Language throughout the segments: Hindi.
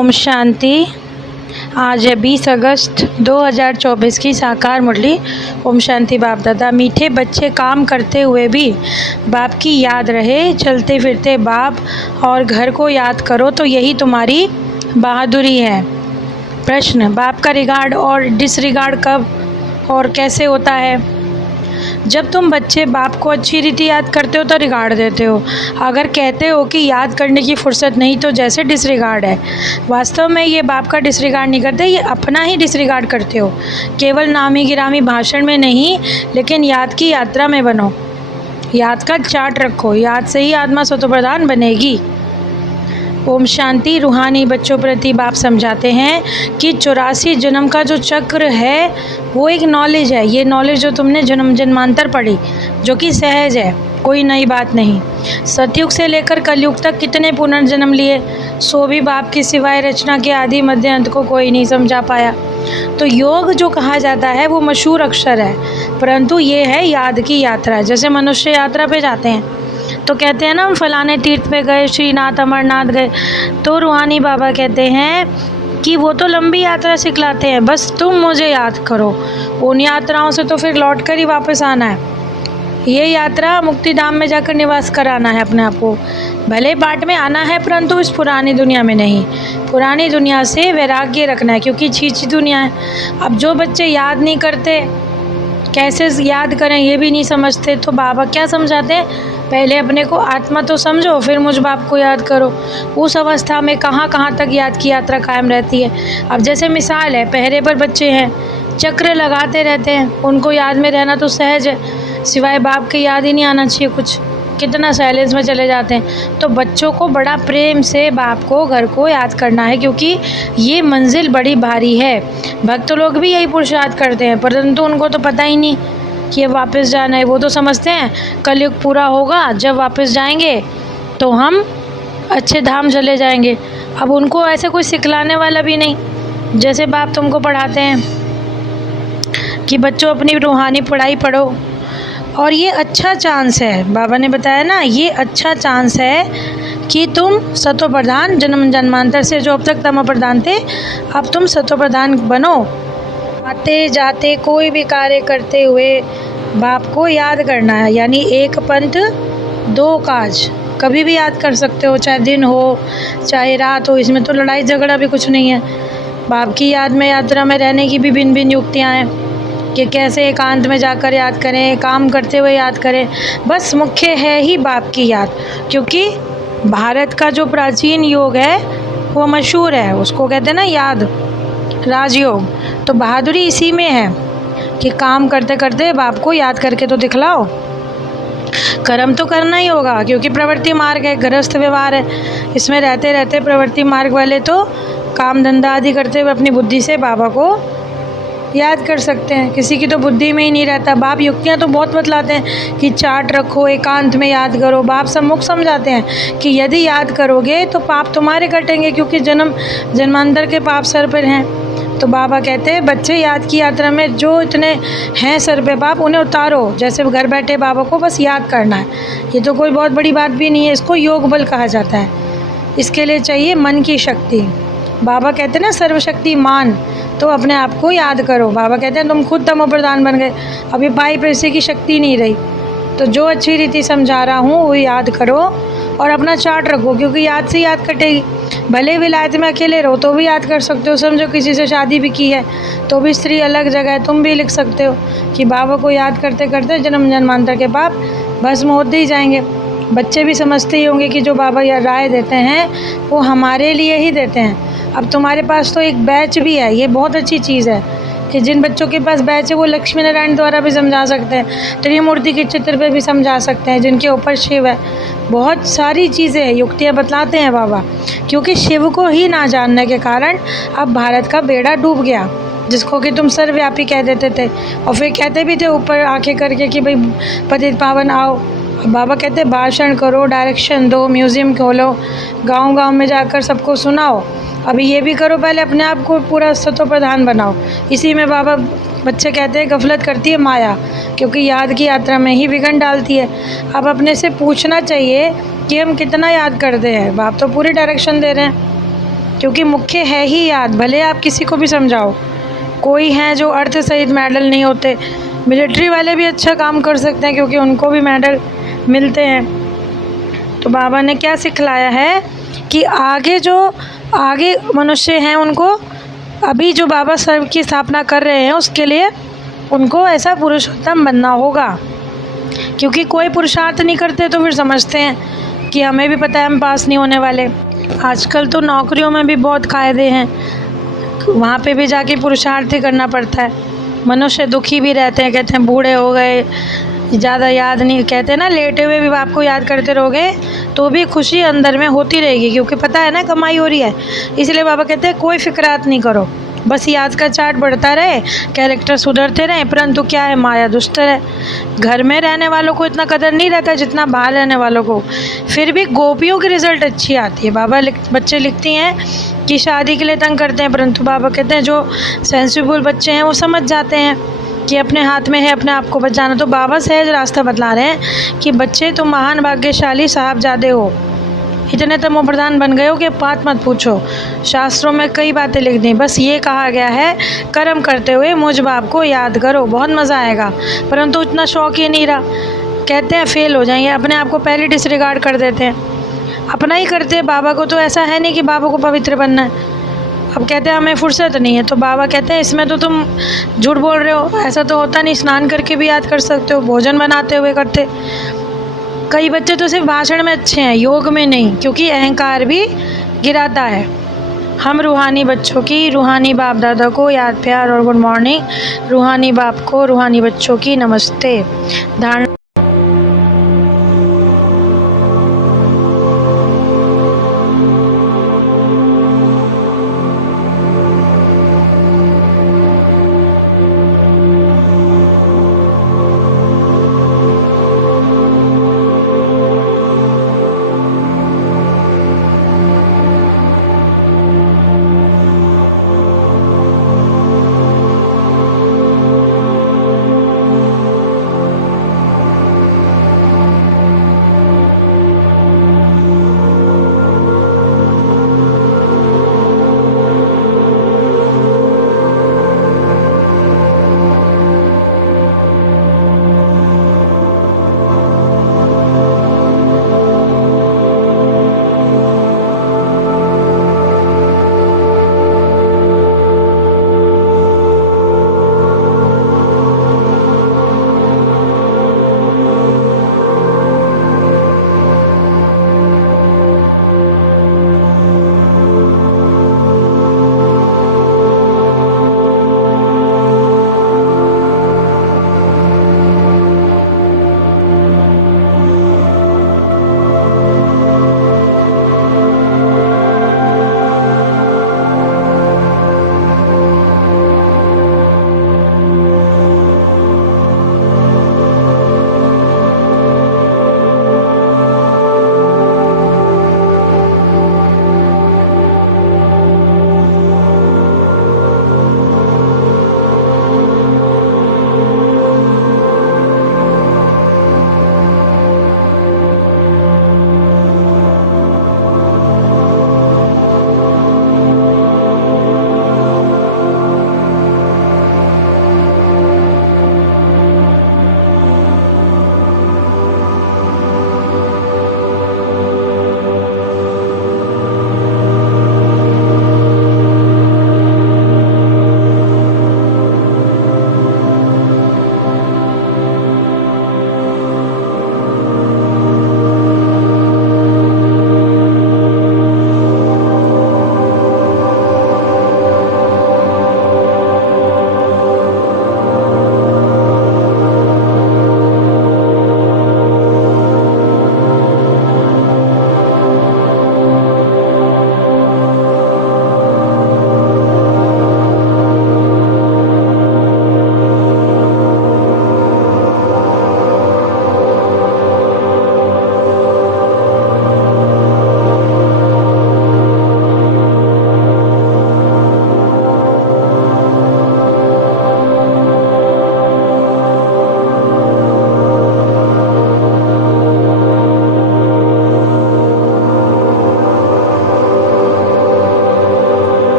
ओम शांति। आज है 20 अगस्त 2024 की साकार मुरली। ओम शांति। बाप दादा, मीठे बच्चे काम करते हुए भी बाप की याद रहे, चलते फिरते बाप और घर को याद करो तो यही तुम्हारी बहादुरी है। प्रश्न, बाप का रिगार्ड और डिसरिगार्ड कब और कैसे होता है? जब तुम बच्चे बाप को अच्छी रीति याद करते हो तो रिगार्ड देते हो। अगर कहते हो कि याद करने की फुर्सत नहीं तो जैसे डिसरिगार्ड है। वास्तव में ये बाप का डिसरिगार्ड नहीं करते, ये अपना ही डिसरिगार्ड करते हो। केवल नामी गिरामी भाषण में नहीं, लेकिन याद की यात्रा में बनो। याद का चार्ट रखो, याद से ही आत्मा सतोप्रधान बनेगी। ओम शांति। रूहानी बच्चों प्रति बाप समझाते हैं कि 84 जन्म का जो चक्र है वो एक नॉलेज है। ये नॉलेज जो तुमने जन्म जन्मांतर पढ़ी, जो कि सहज है, कोई नई बात नहीं। सतयुग से लेकर कलयुग तक कितने पुनर्जन्म लिए, सो भी बाप की सिवाय रचना के आदि मध्य अंत को कोई नहीं समझा पाया। तो योग जो कहा जाता है वो मशहूर अक्षर है, परंतु ये है याद की यात्रा। जैसे मनुष्य यात्रा पे जाते हैं तो कहते हैं ना, हम फलाने तीर्थ पे गए, श्रीनाथ अमरनाथ गए, तो रूहानी बाबा कहते हैं कि वो तो लंबी यात्रा सिखलाते हैं, बस तुम मुझे याद करो। उन यात्राओं से तो फिर लौट कर ही वापस आना है। ये यात्रा मुक्तिधाम में जाकर निवास कराना है अपने आप को। भले बाट में आना है, परंतु इस पुरानी दुनिया में नहीं। पुरानी दुनिया से वैराग्य रखना है, क्योंकि छीछी दुनिया है। अब जो बच्चे याद नहीं करते, कैसे याद करें ये भी नहीं समझते, तो बाबा क्या समझाते हैं, पहले अपने को आत्मा तो समझो, फिर मुझ बाप को याद करो। उस अवस्था में कहाँ कहाँ तक याद की यात्रा कायम रहती है। अब जैसे मिसाल है, पहरे पर बच्चे हैं, चक्र लगाते रहते हैं, उनको याद में रहना तो सहज है, सिवाय बाप के याद ही नहीं आना चाहिए कुछ। कितना साइलेंस में चले जाते हैं। तो बच्चों को बड़ा प्रेम से बाप को, घर को याद करना है, क्योंकि ये मंजिल बड़ी भारी है। भक्त लोग भी यही पुरुषार्थ करते हैं, परंतु उनको तो पता ही नहीं कि अब वापस जाना है। वो तो समझते हैं कलयुग पूरा होगा, जब वापस जाएंगे तो हम अच्छे धाम चले जाएंगे। अब उनको ऐसे कोई सिखलाने वाला भी नहीं। जैसे बाप तुमको पढ़ाते हैं कि बच्चों अपनी रूहानी पढ़ाई पढ़ो, और ये अच्छा चांस है, बाबा ने बताया ना, ये अच्छा चांस है कि तुम सतो प्रधान, जन्म जन्मांतर से जो अब तक तमो प्रधान थे, अब तुम सतो प्रधान बनो। आते जाते कोई भी कार्य करते हुए बाप को याद करना है, यानी एक पंथ दो काज। कभी भी याद कर सकते हो, चाहे दिन हो चाहे रात हो, इसमें तो लड़ाई झगड़ा भी कुछ नहीं है। बाप की याद में, यात्रा में रहने की भी भिन्न भिन्न युक्तियाँ हैं कि कैसे एकांत में जाकर याद करें, काम करते हुए याद करें। बस मुख्य है ही बाप की याद, क्योंकि भारत का जो प्राचीन योग है वो मशहूर है, उसको कहते हैं ना याद, राजयोग। तो बहादुरी इसी में है कि काम करते करते बाप को याद करके तो दिखलाओ। कर्म तो करना ही होगा, क्योंकि प्रवृत्ति मार्ग है, गृहस्थ व्यवहार है, इसमें रहते रहते प्रवृत्ति मार्ग वाले तो काम धंधा आदि करते हुए अपनी बुद्धि से बाबा को याद कर सकते हैं। किसी की तो बुद्धि में ही नहीं रहता। बाप युक्तियाँ तो बहुत बतलाते हैं कि चार्ट रखो, एकांत में याद करो। बाप सम्मुख समझाते हैं कि यदि याद करोगे तो पाप तुम्हारे कटेंगे, क्योंकि जन्म जन्मांतर के पाप सर पर हैं। तो बाबा कहते हैं बच्चे याद की यात्रा में जो इतने हैं सर पे पाप, उन्हें उतारो। जैसे घर बैठे बाबा को बस याद करना है, ये तो कोई बहुत बड़ी बात भी नहीं है। इसको योग बल कहा जाता है। इसके लिए चाहिए मन की शक्ति। बाबा कहते हैं ना सर्वशक्तिमान, तो अपने आप को याद करो। बाबा कहते हैं तुम खुद तमो प्रधान बन गए, अभी पाई पैसे की शक्ति नहीं रही। तो जो अच्छी रीति समझा रहा हूँ वो याद करो और अपना चार्ट रखो, क्योंकि याद से याद कटेगी। भले विलायत में अकेले रहो तो भी याद कर सकते हो। समझो किसी से शादी भी की है तो भी स्त्री अलग जगह है, तुम भी लिख सकते हो कि बाबा को याद करते करते जन्म जन्मांतर के पाप भस्म होते ही जाएंगे। बच्चे भी समझते ही होंगे कि जो बाबा राय देते हैं वो हमारे लिए ही देते हैं। अब तुम्हारे पास तो एक बैच भी है, ये बहुत अच्छी चीज़ है कि जिन बच्चों के पास बैच है वो लक्ष्मी नारायण द्वारा भी समझा सकते हैं, त्रिमूर्ति के चित्र पे भी समझा सकते हैं, जिनके ऊपर शिव है। बहुत सारी चीज़ें युक्तियाँ बतलाते हैं बाबा, क्योंकि शिव को ही ना जानने के कारण अब भारत का बेड़ा डूब गया, जिसको कि तुम सर्वव्यापी कह देते थे, और फिर कहते भी थे ऊपर आंखें करके कि भाई पतित पावन आओ। बाबा कहते भाषण करो, डायरेक्शन दो, म्यूज़ियम खोलो, गांव गांव में जाकर सबको सुनाओ। अभी ये भी करो, पहले अपने आप को पूरा सतो प्रधान बनाओ। इसी में बाबा बच्चे कहते हैं गफलत करती है माया, क्योंकि याद की यात्रा में ही विघ्न डालती है। अब अपने से पूछना चाहिए कि हम कितना याद करते हैं। बाप तो पूरी डायरेक्शन दे रहे हैं। क्योंकि मुख्य है ही याद। भले आप किसी को भी समझाओ, कोई हैं जो अर्थ सहित मेडल नहीं होते। मिलिट्री वाले भी अच्छा काम कर सकते हैं क्योंकि उनको भी मेडल मिलते हैं। तो बाबा ने क्या सिखलाया है कि आगे मनुष्य हैं, उनको अभी जो बाबा सर्व की स्थापना कर रहे हैं उसके लिए उनको ऐसा पुरुषोत्तम बनना होगा। क्योंकि कोई पुरुषार्थ नहीं करते तो फिर समझते हैं कि हमें भी पता है हम पास नहीं होने वाले। आजकल तो नौकरियों में भी बहुत कायदे हैं, वहाँ पे भी जाके पुरुषार्थ ही करना पड़ता है। मनुष्य दुखी भी रहते हैं, कहते हैं बूढ़े हो गए, ज़्यादा याद नहीं, कहते हैं ना लेटे हुए भी आपको याद करते रहोगे तो भी खुशी अंदर में होती रहेगी, क्योंकि पता है ना कमाई हो रही है। इसलिए बाबा कहते हैं कोई फिक्रात नहीं करो, बस याद का चार्ट बढ़ता रहे, कैरेक्टर सुधरते रहे। परंतु क्या है, माया दुष्टर है। घर में रहने वालों को इतना कदर नहीं रहता जितना बाहर रहने वालों को। फिर भी गोपियों की रिज़ल्ट अच्छी आती है। बच्चे लिखती हैं कि शादी के लिए तंग करते हैं, परंतु बाबा कहते हैं जो सेंसिबल बच्चे हैं वो समझ जाते हैं कि अपने हाथ में है अपने आप को बचाना। तो बाबा सहज रास्ता बतला रहे हैं कि बच्चे तुम महान भाग्यशाली साहबजादे हो, इतने तमो प्रधान बन गए हो कि बात मत पूछो। शास्त्रों में कई बातें लिख दी, बस ये कहा गया है कर्म करते हुए मुझ बाप को याद करो, बहुत मज़ा आएगा। परंतु इतना शौक ही नहीं रहा, कहते हैं फेल हो जाएंगे, अपने आप को पहले डिसरिगार्ड कर देते हैं, अपना ही करते हैं। बाबा को तो ऐसा है नहीं कि बाबा को पवित्र बनना है। अब कहते हैं हमें फुर्सत नहीं है, तो बाबा कहते हैं इसमें तो तुम झूठ बोल रहे हो, ऐसा तो होता नहीं, स्नान करके भी याद कर सकते हो, भोजन बनाते हुए करते। कई बच्चे तो सिर्फ भाषण में अच्छे हैं, योग में नहीं, क्योंकि अहंकार भी गिराता है। हम रूहानी बच्चों की, रूहानी बाप दादा को याद प्यार और गुड मॉर्निंग। रूहानी बाप को, रूहानी बच्चों की नमस्ते। धारणा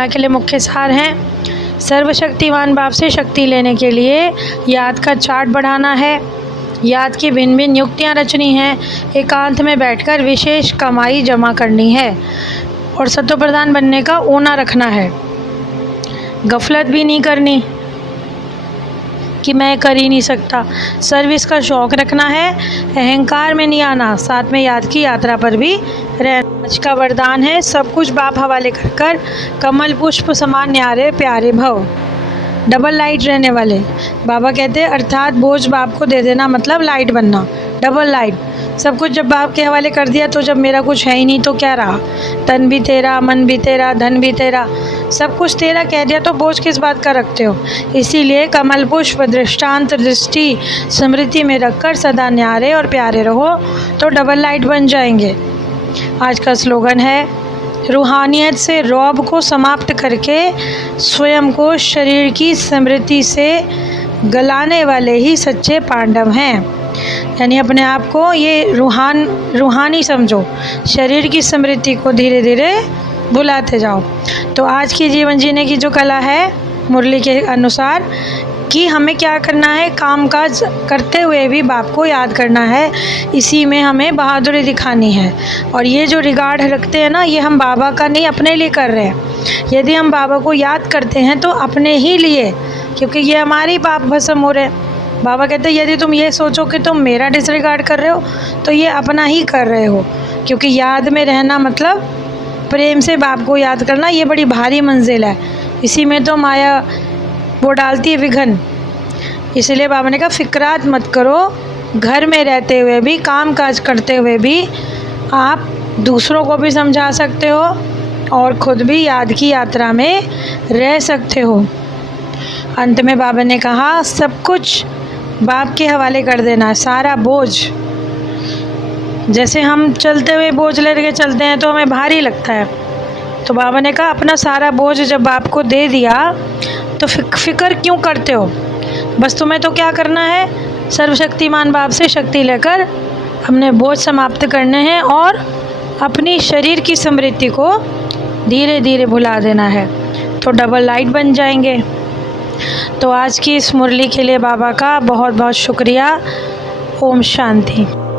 भावना के लिए मुख्य सार हैं। सर्वशक्तिमान बाप से शक्ति लेने के लिए याद का चार्ट बढ़ाना है, याद की भिन्न भिन्न युक्तियाँ रचनी हैं, एकांत में बैठकर विशेष कमाई जमा करनी है और सत्व प्रधान बनने का ऊना रखना है। गफलत भी नहीं करनी कि मैं कर ही नहीं सकता। सर्विस का शौक़ रखना है, अहंकार में नहीं आना, साथ में याद की यात्रा पर भी रहना। आज का वरदान है, सब कुछ बाप हवाले कर कर कमल पुष्प समान न्यारे प्यारे भव। डबल लाइट रहने वाले बाबा कहते हैं, अर्थात बोझ बाप को दे देना मतलब लाइट बनना, डबल लाइट। सब कुछ जब बाप के हवाले कर दिया तो जब मेरा कुछ है ही नहीं तो क्या रहा। तन भी तेरा, मन भी तेरा, धन भी तेरा, सब कुछ तेरा कह दिया तो बोझ किस बात का रखते हो। इसीलिए कमल पुष्प दृष्टांत दृष्टि स्मृति में रखकर सदा न्यारे और प्यारे रहो तो डबल लाइट बन जाएंगे। आज का स्लोगन है, रूहानियत से रौब को समाप्त करके स्वयं को शरीर की स्मृति से गलाने वाले ही सच्चे पांडव हैं। यानी अपने आप को ये रूहानी समझो, शरीर की स्मृति को धीरे धीरे भुलाते जाओ। तो आज की जीवन जीने की जो कला है मुरली के अनुसार कि हमें क्या करना है, कामकाज करते हुए भी बाप को याद करना है, इसी में हमें बहादुरी दिखानी है। और ये जो रिगार्ड रखते हैं ना, ये हम बाबा का नहीं अपने लिए कर रहे हैं। यदि हम बाबा को याद करते हैं तो अपने ही लिए, क्योंकि ये हमारी पाप भस्म हो रहे हैं। बाबा कहते हैं यदि तुम ये सोचो कि तुम मेरा डिसरिगार्ड कर रहे हो तो ये अपना ही कर रहे हो, क्योंकि याद में रहना मतलब प्रेम से बाप को याद करना, ये बड़ी भारी मंजिल है। इसी में तो माया वो डालती है विघन। इसलिए बाबा ने कहा फिक्रात मत करो, घर में रहते हुए भी, काम काज करते हुए भी आप दूसरों को भी समझा सकते हो और ख़ुद भी याद की यात्रा में रह सकते हो। अंत में बाबा ने कहा सब कुछ बाप के हवाले कर देना, सारा बोझ। जैसे हम चलते हुए बोझ लेके चलते हैं तो हमें भारी लगता है, तो बाबा ने कहा अपना सारा बोझ जब बाप को दे दिया तो फिक्र क्यों करते हो। बस तुम्हें तो क्या करना है, सर्वशक्तिमान बाप से शक्ति लेकर अपने बोझ समाप्त करने हैं और अपनी शरीर की स्मृति को धीरे धीरे भुला देना है, तो डबल लाइट बन जाएंगे। तो आज की इस मुरली के लिए बाबा का बहुत बहुत शुक्रिया। ओम शांति।